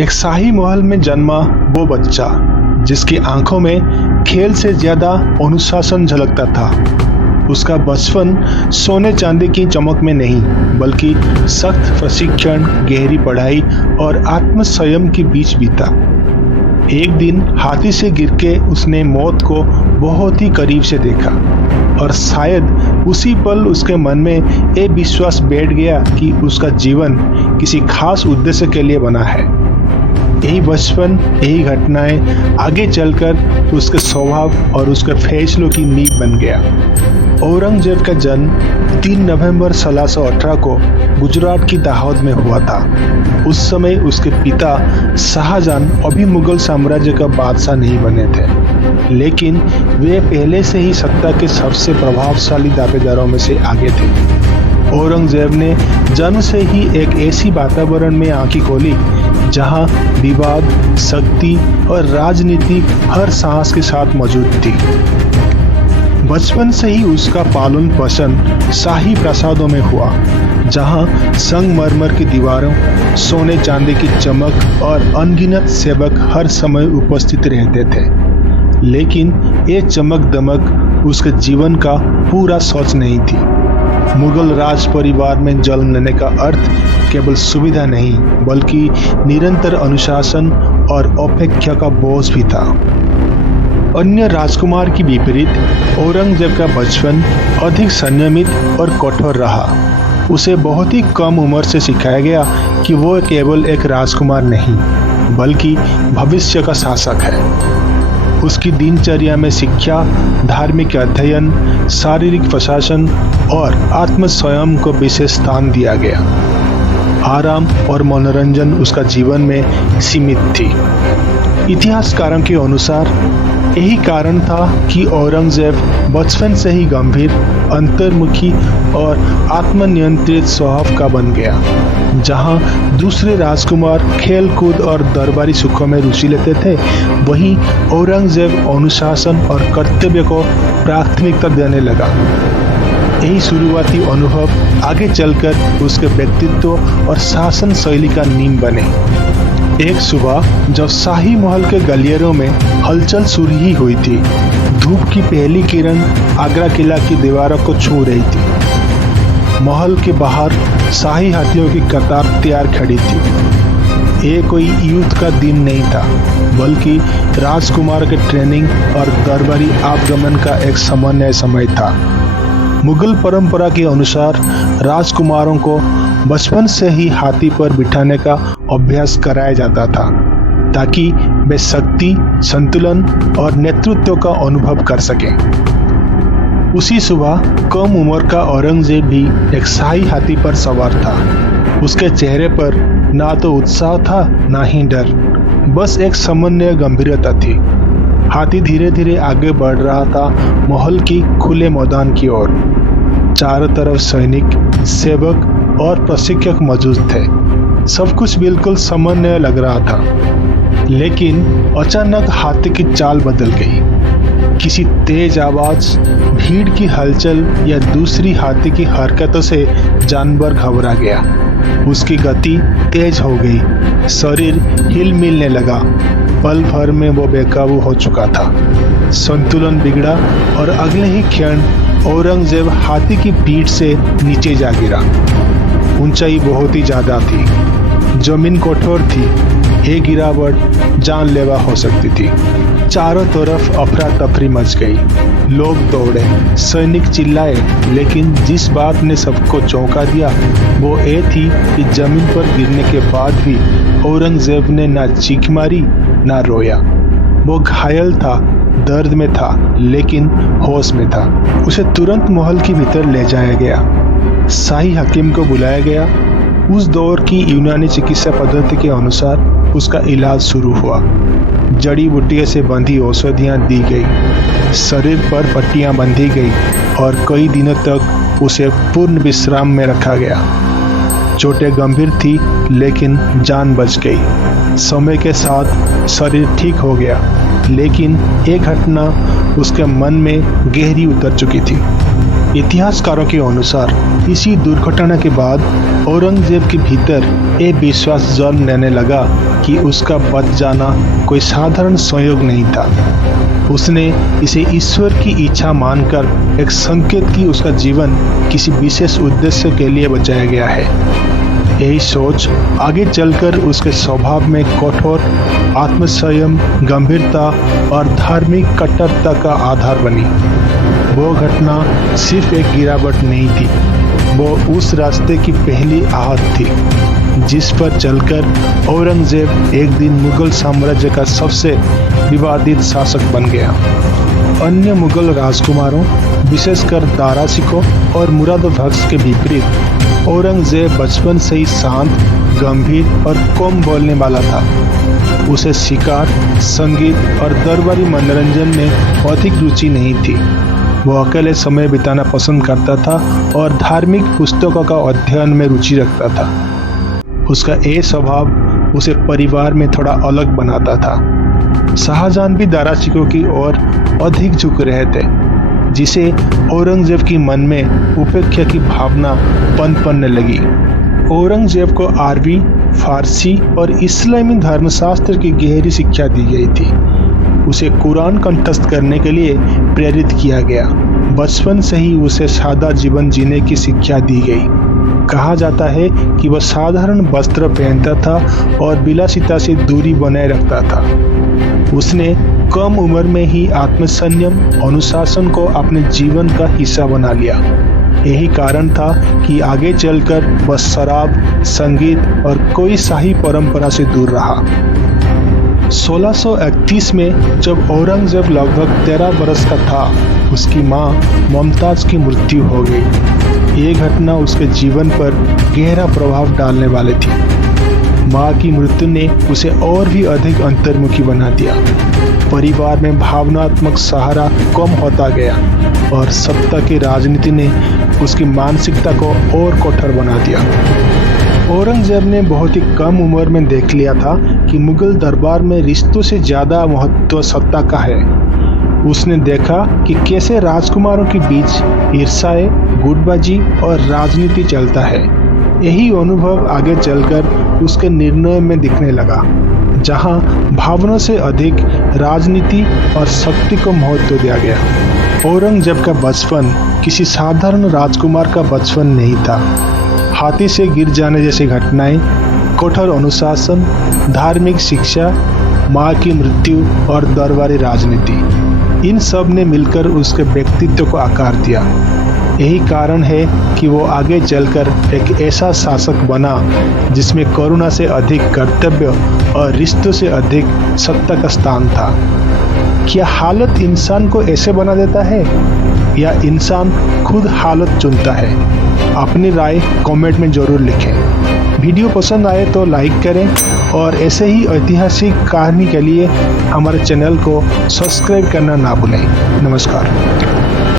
एक शाही महल में जन्मा वो बच्चा जिसकी आंखों में खेल से ज्यादा अनुशासन झलकता था। उसका बचपन सोने चांदी की चमक में नहीं बल्कि सख्त प्रशिक्षण, गहरी पढ़ाई और आत्मसंयम के बीच बीता। एक दिन हाथी से गिर के उसने मौत को बहुत ही करीब से देखा और शायद उसी पल उसके मन में ये विश्वास बैठ गया कि उसका जीवन किसी खास उद्देश्य के लिए बना है। यही बचपन, यही घटनाएं आगे चलकर उसके स्वभाव और उसके फैसलों की नींव बन गया। औरंगजेब का जन्म 3 नवंबर 1618 को गुजरात की दाहोद में हुआ था। उस समय उसके पिता शाहजहां अभी मुगल साम्राज्य का बादशाह नहीं बने थे, लेकिन वे पहले से ही सत्ता के सबसे प्रभावशाली दावेदारों में से आगे थे। औरंगजेब ने जन्म से ही एक ऐसी वातावरण में आंखें खोली जहां विवाद, शक्ति और राजनीति हर सांस के साथ मौजूद थी। बचपन से ही उसका पालन पोषण शाही प्रासादों में हुआ, जहां संगमरमर की दीवारों, सोने चांदी की चमक और अनगिनत सेवक हर समय उपस्थित रहते थे। लेकिन ये चमक दमक उसके जीवन का पूरा सोच नहीं थी। मुगल राज परिवार में जन्म लेने का अर्थ केवल सुविधा नहीं बल्कि निरंतर अनुशासन और अपेक्षा का बोझ भी था। अन्य राजकुमार की विपरीत औरंगजेब का बचपन अधिक संयमित और कठोर रहा। उसे बहुत ही कम उम्र से सिखाया गया कि वो केवल एक राजकुमार नहीं बल्कि भविष्य का शासक है। उसकी दिनचर्या में शिक्षा, धार्मिक अध्ययन, शारीरिक प्रशासन और आत्मसंयम को विशेष स्थान दिया गया। आराम और मनोरंजन उसका जीवन में सीमित थी। इतिहासकारों के अनुसार यही कारण था कि औरंगजेब बचपन से ही गंभीर, अंतर्मुखी और आत्मनियंत्रित स्वभाव का बन गया। जहां दूसरे राजकुमार खेल कूद और दरबारी सुखों में रुचि लेते थे, वहीं औरंगजेब अनुशासन और कर्तव्य को प्राथमिकता देने लगा। यही शुरुआती अनुभव आगे चलकर उसके व्यक्तित्व और शासन शैली का नींव बने। एक सुबह जब शाही महल के गलियारों में हलचल शुरू ही हुई थी, धूप की पहली किरण आगरा किला की दीवारों को छू रही थी। महल के बाहर शाही हाथियों की कतार तैयार खड़ी थी। ये कोई युद्ध का दिन नहीं था बल्कि राजकुमार के ट्रेनिंग और दरबारी आगमन का एक सामान्य समय था। मुगल परंपरा के अनुसार राजकुमारों को बचपन से ही हाथी पर बिठाने का अभ्यास कराया जाता था ताकि वे शक्ति, संतुलन और नेतृत्व का अनुभव कर सकें। उसी सुबह कम उम्र का औरंगजेब भी एक शाही हाथी पर सवार था। उसके चेहरे पर ना तो उत्साह था ना ही डर, बस एक सामान्य गंभीरता थी। हाथी धीरे धीरे आगे बढ़ रहा था महल की खुले मैदान की ओर। चारों तरफ सैनिक, सेवक और प्रशिक्षक मौजूद थे। सब कुछ बिल्कुल सामान्य लग रहा था, लेकिन अचानक हाथी की चाल बदल गई। किसी तेज आवाज, भीड़ की हलचल या दूसरी हाथी की हरकतों से जानवर घबरा गया। उसकी गति तेज हो गई, शरीर हिल मिलने लगा। पल भर में वो बेकाबू हो चुका था। संतुलन बिगड़ा और अगले ही क्षण औरंगजेब हाथी की पीठ से नीचे जा गिरा। ऊंचाई बहुत ही ज्यादा थी, जमीन कठोर थी। ये गिरावट जानलेवा हो सकती थी। चारों तरफ अफरा तफरी मच गई। लोग दौड़े, सैनिक चिल्लाए, लेकिन जिस बात ने सबको चौंका दिया वो ये थी कि जमीन पर गिरने के बाद भी औरंगजेब ने ना चीख मारी ना रोया। वो घायल था, दर्द में था, लेकिन होश में था। उसे तुरंत महल के भीतर ले जाया गया। शाही हकीम को बुलाया गया। उस दौर की यूनानी चिकित्सा पद्धति के अनुसार उसका इलाज शुरू हुआ। जड़ी बूटियों से बंधी औषधियां दी गई, शरीर पर पट्टियां बंधी गई और कई दिनों तक उसे पूर्ण विश्राम में रखा गया। चोटें गंभीर थी लेकिन जान बच गई। समय के साथ शरीर ठीक हो गया, लेकिन एक घटना उसके मन में गहरी उतर चुकी थी। इतिहासकारों के अनुसार इसी दुर्घटना के बाद औरंगजेब के भीतर ये विश्वास जन्म लेने लगा कि उसका बच जाना कोई साधारण संयोग नहीं था। उसने इसे ईश्वर की इच्छा मानकर एक संकेत कि उसका जीवन किसी विशेष उद्देश्य के लिए बचाया गया है। यही सोच आगे चलकर उसके स्वभाव में कठोर आत्मसंयम, गंभीरता और धार्मिक कट्टरता का आधार बनी। वो घटना सिर्फ एक गिरावट नहीं थी, वो उस रास्ते की पहली आहट थी जिस पर चलकर औरंगजेब एक दिन मुगल साम्राज्य का सबसे विवादित शासक बन गया। अन्य मुगल राजकुमारों, विशेषकर दारा शिकोह और मुरादबख्श के विपरीत औरंगजेब बचपन से ही शांत, गंभीर और कम बोलने वाला था। उसे शिकार, संगीत और दरबारी मनोरंजन में अधिक रुचि नहीं थी। वो अकेले समय बिताना पसंद करता था और धार्मिक पुस्तकों का अध्ययन में रुचि रखता था। उसका ये स्वभाव उसे परिवार में थोड़ा अलग बनाता था। शाहजहां भी दारा शिकोह की ओर अधिक झुक रहे थे, जिसे औरंगजेब की मन में उपेक्षा की भावना पनपने लगी। औरंगजेब को अरबी, फारसी और इस्लामी धर्मशास्त्र की गहरी शिक्षा दी गई थी। उसे कुरान कंठस्थ करने के लिए प्रेरित किया गया। बचपन से ही उसे सादा जीवन जीने की शिक्षा दी गई। कहा जाता है कि वह साधारण वस्त्र पहनता था और विलासिता से दूरी बनाए रखता था। उसने कम उम्र में ही आत्मसंयम, अनुशासन को अपने जीवन का हिस्सा बना लिया। यही कारण था कि आगे चलकर वह शराब, संगीत और कोई शाही परंपरा से दूर रहा। 1631 में जब औरंगजेब लगभग 13 बरस का था, उसकी मां मुमताज की मृत्यु हो गई। ये घटना उसके जीवन पर गहरा प्रभाव डालने वाली थी। मां की मृत्यु ने उसे और भी अधिक अंतर्मुखी बना दिया। परिवार में भावनात्मक सहारा कम होता गया और सत्ता की राजनीति ने उसकी मानसिकता को और कठोर बना दिया। औरंगजेब ने बहुत ही कम उम्र में देख लिया था कि मुगल दरबार में रिश्तों से ज्यादा महत्व सत्ता का है। उसने देखा कि कैसे राजकुमारों के बीच ईर्ष्या, गुटबाजी और राजनीति चलता है। यही अनुभव आगे चलकर उसके निर्णय में दिखने लगा, जहां भावना से अधिक राजनीति और शक्ति को महत्व दिया गया। औरंगजेब का बचपन किसी साधारण राजकुमार का बचपन नहीं था। हाथी से गिर जाने जैसी घटनाएं, कठोर अनुशासन, धार्मिक शिक्षा, मां की मृत्यु और दरबारी राजनीति, इन सब ने मिलकर उसके व्यक्तित्व को आकार दिया। यही कारण है कि वो आगे चलकर एक ऐसा शासक बना जिसमें करुणा से अधिक कर्तव्य और रिश्तों से अधिक सत्ता का स्थान था। क्या हालत इंसान को ऐसे बना देता है या इंसान खुद हालत चुनता है? अपनी राय कमेंट में जरूर लिखें। वीडियो पसंद आए तो लाइक करें और ऐसे ही ऐतिहासिक कहानी के लिए हमारे चैनल को सब्सक्राइब करना ना भूलें। नमस्कार।